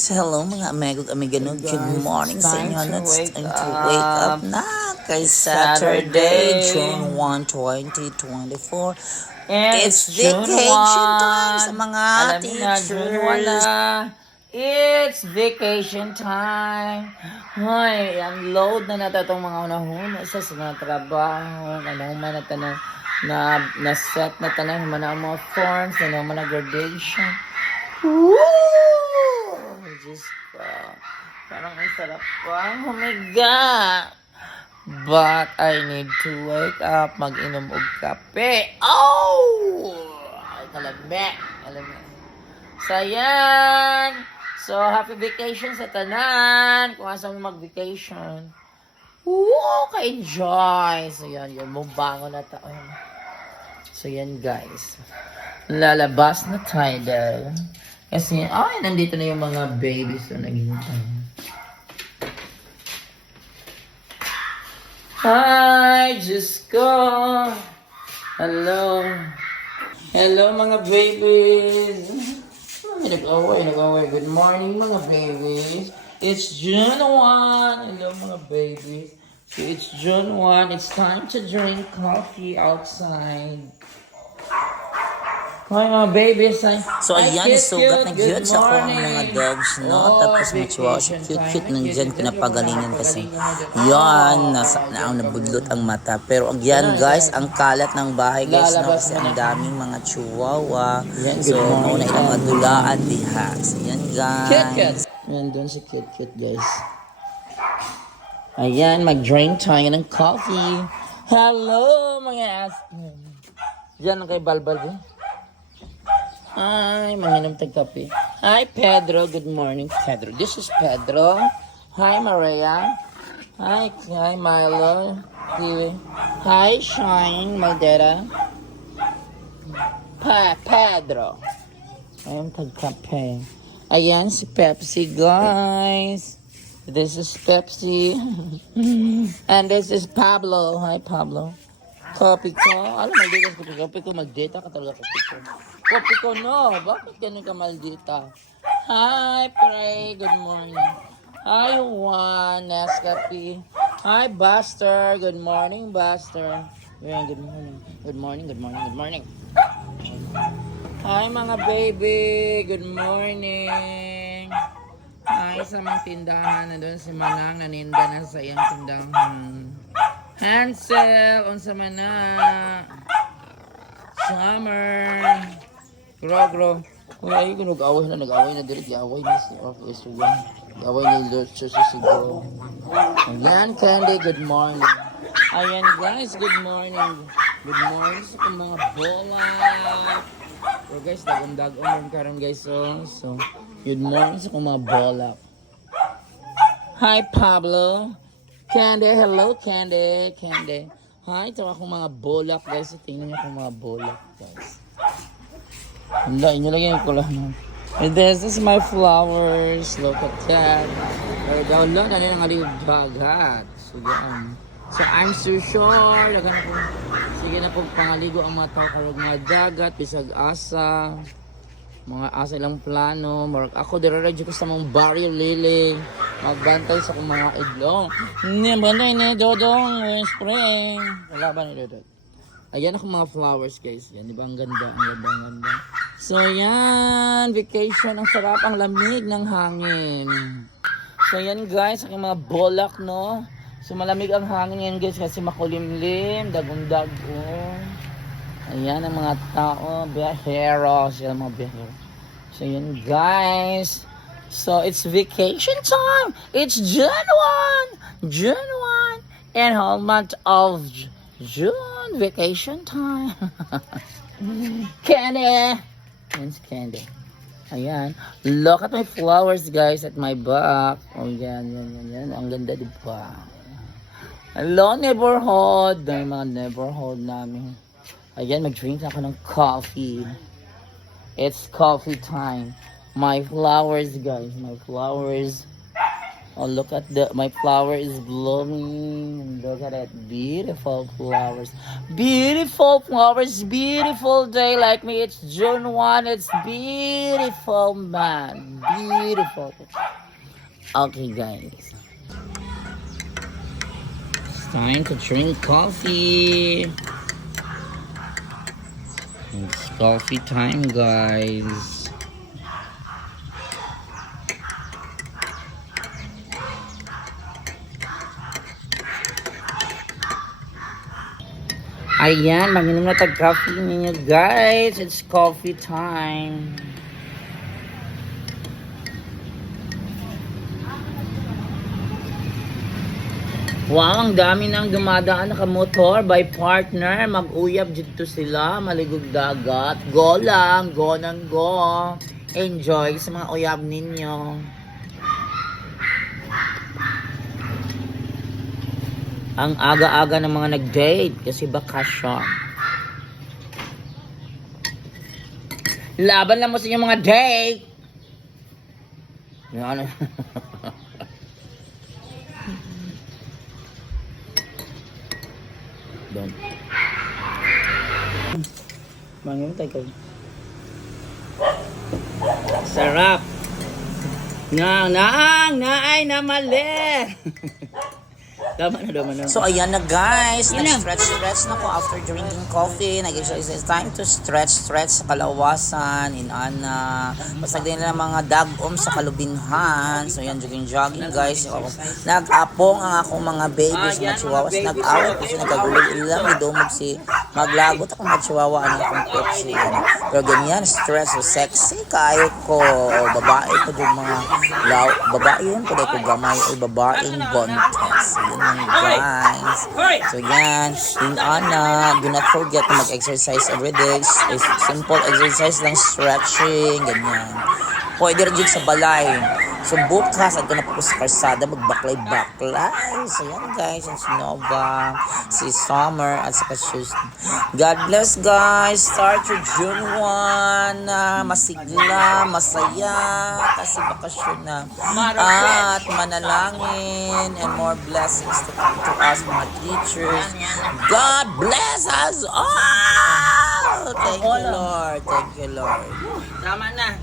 So, hello mga amigo, amiganog. Good morning sa inyo. It's time to wake up na kay Saturday, June 1, 2024. It's vacation time sa mga teachers. It's vacation time. Hoy, unload na natin itong mga unahuna sa mga trabaho. Anong man na tanan na set na tanan man ang mga forms, anong man na graduation. Woo! Diyos ko. Parang ang sarap pa humiga. But I need to wake up, mag-inom og kape. Oh! Ay, kalabek. So, yan. So, happy vacation sa tanan. Kung asa mo mag-vacation. Woo! Ka-enjoy. So, yan. Yung mubangon na taon. So, yan, guys. Lalabas na tayo daw. Kasi, nandito na yung mga babies na naghihintay. Hi, Diyos ko. Hello. Hello, mga babies. Nag-away. Good morning, mga babies. It's June 1. Hello, mga babies. So, it's June 1. It's time to drink coffee outside. Hi, mga babies. So, ayan, isugat na cute sa ko ang mga dogs, no? Tapos may chihuahua, si cute nandyan, pinapagalingan kasi. Yan, nabudlot ang mata. Pero, yan, guys, ang kalat ng bahay, guys, no? Kasi ang daming mga chihuahua. So, mauna ilang madulaan, diha. So, yan, guys. Yan, doon si cute, guys. Ayan, mag-drink tayo ng coffee. Hello, mga aspen. Diyan kay Balbal, eh. Hi, manginom tag-kape. Hi, Pedro. Good morning, Pedro. This is Pedro. Hi, Maria. Hi, Milo. Kiwi. Hi, Shine, Maldera. Pedro. Ayan, tag-kape. Ayan, si Pepsi, guys. This is Pepsi. And this is Pablo. Hi, Pablo. Kopi ko. Alam, maldita sa kopi ko. Mag-data ka talaga kopi ko. Kopi ko, no. Bakit ganun ka maldita? Hi, Pray. Good morning. Hi, Juan. Nescafe. Hi, Buster. Good morning, Buster. Yeah, good morning. Good morning. Hi, mga baby. Good morning. Hi, sa mga tindahan. Nandun si Manang. Naninda na sa iyang tindahan. Hansel, unsa man na. Summer. Gro. Kung ay ko nag-away na dito. Away na si office yan. Away ni Lucho sa siguro. Ayan, Candy, good morning. Ayan, guys, good morning. Good morning sa mga bola. So, guys, dagong mo karon guys. So, good morning sa mga bola. Hi, Pablo. Candy, hello Candy. Hi, ito akong mga bolak guys. Tingnan niyo akong mga bolak guys. Wala, inyo lagi yung kulang. And this is my flowers. Look at that. Pero down lang, kanina nga rin bagat. So, yan. So, I'm so sure. Sige na po pangaligo ang mga tao karog nga dagat. Bisag asa. Mga asa ilang plano. Ako dire-radyo ko sa mga barrio lily. Magbantay sa kong mga idlong. Bantay ni Dodong. Spring. Wala ba ni Dodong? Ayan ako mga flowers guys. Yan, di ba? Ang ganda. So yan. Vacation. Ang sarap. Ang lamig ng hangin. So yan guys. Ang mga bolak no. So malamig ang hangin yan guys. Kasi makulimlim. Dagong-dagong. Ayan ang mga tao, biyahero, sila mga biyahero. So yun guys. So it's vacation time. It's June 1. And whole month of June, vacation time. Candy. It's Candy. Ayan. Look at my flowers guys at my back. Oh yan. Ang ganda diba? Hello neighborhood. May mga neighborhood namin. Ayan, mag-drink ako ng coffee. It's coffee time. My flowers, guys. My flowers. Oh, look at my flower is blooming. Look at it, beautiful flowers. Beautiful flowers, beautiful day like me. It's June 1. It's beautiful, man. Beautiful. Okay, guys. It's time to drink coffee. It's coffee time, guys. Ayan, mag-inom na tag-coffee ninyo, guys. It's coffee time. Wow, ang dami nang dumadaan nakamotor by partner. Mag-uyab dito sila, maligog dagat. Go lang, go nang go. Enjoy sa mga uyab ninyo. Ang aga-aga ng mga nag-date kasi bakasyon. Laban lang mo sa inyong mga date. Yan. Don't. Mangin tayo. Sarap. Naay na mali. Tama na. So ayan na guys, nag-stretch na ko after drinking coffee. Nag-exercise, time to stretch sa kalawasan, inana. Pasag din na mga dagom sa kalubinhan. So yan, jogging guys. Nag-apong ang akong mga babies na chihuahuas. Nag-awit kasi nagkagulo ilang idumog si maglagot akong mga chihuahua ang akong pepsi. Pero ganyan, stretch, so sexy kayo ko. Babae ko yung mga babae yun ko dahil ko gamay o babaeng bontes. So yun lang guys. So yan, do not forget to mag-exercise every day. Simple exercise lang, stretching, ganyan. Pwede rin sa balay. So bukas, ato na po sa karsada, magbaklay-baklay. So yan guys, ang Nova, si Summer, at saka shoes. God bless guys. Start your June 1. Masigla, masaya, kasi bakasyon na. At manalangin and more blessings to come to us, mga teachers. God bless us all. Thank you Lord. Thank you Lord. Tama na.